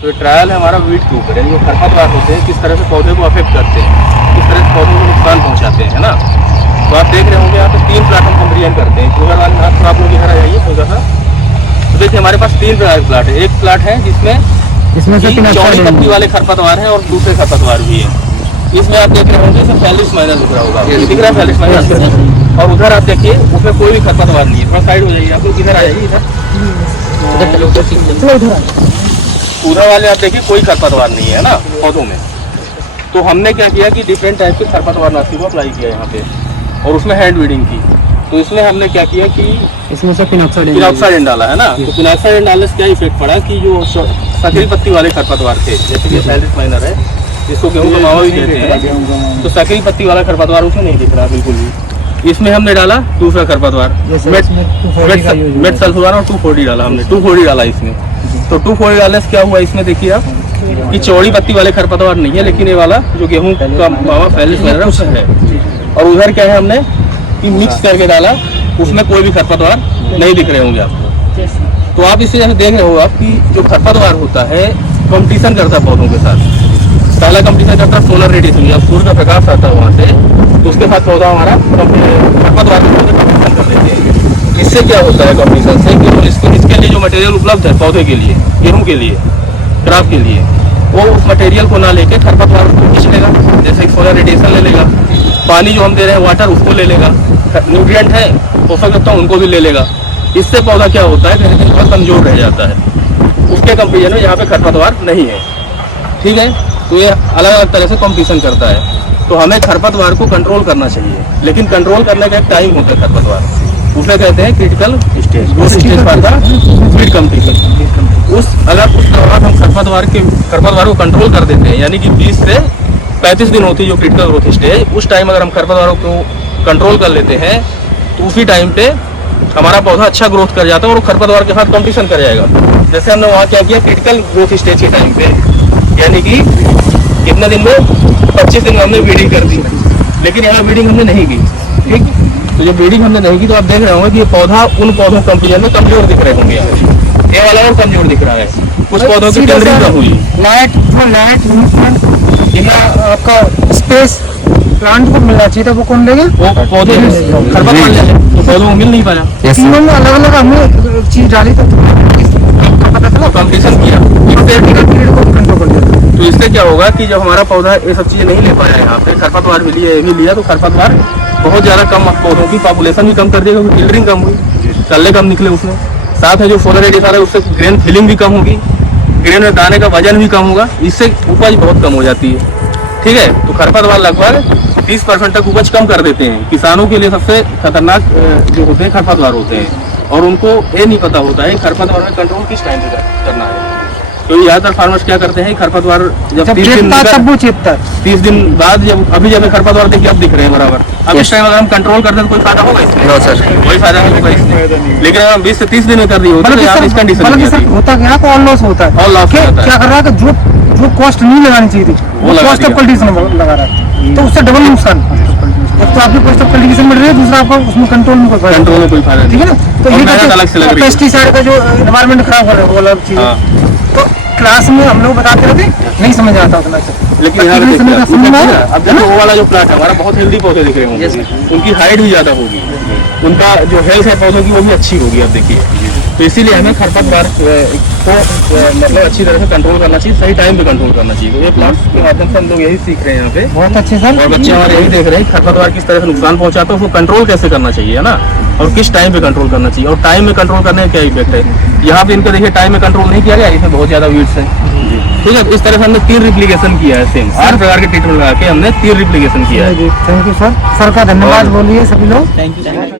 तो ये ट्रायल है हमारा वीट के ऊपर, यानी जो खरपतवार होते हैं किस तरह से पौधे को अफेक्ट करते हैं, किस तरह से पौधों को नुकसान पहुंचाते हैं, है ना। तो आप देख रहे होंगे यहाँ पे 3 प्लाट हम कंपेरिजन करते हैं। शुगर वाले हाथ पर आप लोग इधर आ जाइए थोड़ा सा। तो देखिए हमारे पास 3 प्रकार के प्लाट है। एक प्लाट है जिसमें से चौड़ी पत्ती वाले खरपतवार हैं और दूसरे खरपतवार भी हैं। इसमें आप देख रहे होंगे इसमें 40 माइनस दिख रहा होगा, ये दिख रहा है 40 माइनस। और उधर आप देखिए उसमें कोई भी खरपतवार नहीं है। थोड़ा साइड हो जाइए आप लोग, इधर आ जाइए इधर। उधर वाले आप देखिए कोई खरपतवार नहीं है ना पौधों में। तो हमने क्या किया कि डिफरेंट टाइप के खरपतवार नाशी को अप्लाई किया यहाँ पे, और उसमें हैंड वीडिंग की। तो इसमें हमने क्या किया कि इसमें से फिनॉक्साइड डाला है ना। तो फिनॉक्साइड डालने से क्या इफेक्ट पड़ा कि जो सकरी पत्ती वाले खरपतवार थे, जैसे कि 40 माइनर है, जिसको गेहूं का मावा भी कहते हैं, तो सकरी पत्ती वाला खरपतवार उसमें नहीं दिख रहा बिल्कुल भी। इसमें हमने डाला दूसरा खरपतवार मेट सल्फोरान और 2,4-D डाला हमने। 2,4-D डाला इसमें। तो 2,4-D डालने से क्या हुआ इसमें देखिए आप कि चौड़ी पत्ती वाले खरपतवार नहीं है, लेकिन ये वाला जो गेहूं का मावा 40 माइनर है उसमें है। और उधर क्या है हमने कि मिक्स करके डाला, उसमें कोई भी खरपतवार नहीं दिख रहे होंगे आपको। तो आप इससे जैसे देख रहे हो आप कि जो खरपतवार होता है कंपटीशन करता है पौधों के साथ। पहला कंपटीशन करता है सोलर रेडिएशन, जब सूर्य का प्रकाश आता है वहाँ से, तो उसके साथ पौधा हमारा खरपतवार के पौधे कंपटीशन कर लेते हैं। इससे क्या होता है कंपटीशन से कि इसके लिए जो मटेरियल उपलब्ध है पौधे के लिए, गेहूँ के लिए, क्रॉप के लिए, वो उस मटेरियल को ना लेके खरपतवार उसको खींच लेगा। जैसे सोलर रेडिएशन ले लेगा, पानी जो हम दे रहे हैं वाटर उसको ले लेगा, न्यूट्रिएंट है पोषक तत्व उनको भी ले लेगा। इससे पौधा क्या होता है कहीं कहीं बहुत कमजोर रह जाता है उसके कंपेरिजन में, यहाँ पे खरपतवार नहीं है। ठीक है, तो ये अलग अलग तरह से कंपटीशन करता है। तो हमें खरपतवार को कंट्रोल करना चाहिए, लेकिन कंट्रोल करने का एक टाइम होता है खरपतवार, उसे कहते हैं क्रिटिकल स्टेज, वो स्टेज पर था फीड कंपटीशन। अगर उस दौरान हम खरपतवार को कंट्रोल कर देते हैं, यानी कि 20 से 35 दिन होती है जो क्रिटिकल ग्रोथ स्टेज, उस टाइम अगर हम खरपतवारों को कंट्रोल कर लेते हैं तो उसी टाइम पे हमारा पौधा अच्छा ग्रोथ कर जाता है और वो खरपतवार के साथ कंपटीशन कर जाएगा। जैसे हमने वहाँ क्या किया क्रिटिकल ग्रोथ स्टेज के टाइम पे, यानी कि कितने दिन में 25 दिन में हमने वीडिंग कर दी, लेकिन यहाँ वीडिंग हमने नहीं की। ठीक, तो जब वीडिंग हमने नहीं की तो आप देख रहे होंगे कि ये पौधा उन पौधों कंपेरिजन में कमजोर दिख रहे होंगे। ये वाला और कमजोर दिख रहा है, कुछ पौधों की टेलरिंग कम हुई, लाइट आपका स्पेस प्लांट को मिलना चाहिए था, वो कौन लेगा? वो पौधे खरपतवार ले लें, तो पौधों को मिल नहीं पाया। तीनों में अलग अलग हमने चीज डाली तो पता चला कंपटीशन किया, तो इससे क्या होगा कि जब हमारा पौधा ये सब चीजें नहीं ले पाया, यहाँ पे खरपतवार भी लिया, ये भी लिया, तो खरपतवार बहुत ज्यादा कम, पौधों की पॉपुलेशन भी कम कर देगा, क्योंकि टिलरिंग कम हुई, कल्ले कम निकले उसमें। साथ है जो सोलर रेडिएशन है उससे ग्रेन फिलिंग भी कम होगी, ग्रेन में दाने का वजन भी कम होगा, इससे उपज बहुत कम हो जाती है। ठीक है, तो खरपतवार लगभग 30% तक उपज कम कर देते हैं। किसानों के लिए सबसे खतरनाक जो होते हैं खरपतवार होते हैं, और उनको ये नहीं पता होता है खरपतवार में कंट्रोल किस टाइम पे करना है। तो ज्यादातर फार्मर्स क्या करते हैं, खरपतवार जब 30 दिन बाद, जब खरपतवार देखिए अब दिख रहे हैं बराबर, अब इस टाइम अगर हम कंट्रोल करते हैं तो कोई फायदा होगा इसमें? नो सर, कोई फायदा नहीं होगा इसमें। लेकिन अगर हम 20 से 30 दिन में कर दी होती तो इस कंडीशन होता क्या, ऑल लॉस होता है। ऑल लॉस क्या कर रहा है कि जो कॉस्ट नहीं लगानी चाहिए थी वो कॉस्ट ऑफ कल्टीवेशन लगा रहा है, तो उससे डबल नुकसान। एक तो आपकी कॉस्ट ऑफ कल्टीवेशन बढ़ रही है, दूसरा आपका उसमें कंट्रोल में कोई फायदा। ठीक है ना, तो ये अलग से लग रही है। पेस्टिसाइड का जो एनवायरमेंट खराब कर रहे हैं वो अलग चीज है। तो क्लास में हम लोग बताते रहते, नहीं समझ आता उतना से, लेकिन यहाँ अब देखो वो वाला जो प्लाट है हमारा, बहुत हेल्दी पौधे दिख रहे होंगे, उनकी हाइट भी ज्यादा होगी, उनका जो हेल्थ है पौधों की वो भी अच्छी होगी। अब देखिए, तो इसीलिए हमें खरपतवार को मतलब अच्छी तरह से कंट्रोल करना चाहिए, सही टाइम पे कंट्रोल करना चाहिए। तो ये प्लांट्स के माध्यम से हम लोग यही सीख रहे हैं यहाँ पे। बहुत अच्छे सर, और बच्चे हमारे यही देख रहे हैं खरपतवार किस तरह से नुकसान पहुंचाता है, उसको कंट्रोल कैसे करना चाहिए, है ना, और किस टाइम पे कंट्रोल करना चाहिए, और टाइम में कंट्रोल करने का क्या इफेक्ट है। यहाँ पे इनका देखिए टाइम में कंट्रोल नहीं किया गया, इसमें बहुत ज्यादा वीड्स है। ठीक है, इस तरह से हमने 3 रिप्लिकेशन किया है, सेम 8 प्रकार के ट्रीटमेंट लगा के हमने 3 रिप्लिकेशन किया है। थैंक यू सर, सर का धन्यवाद बोलिए सभी लोग। Thank you.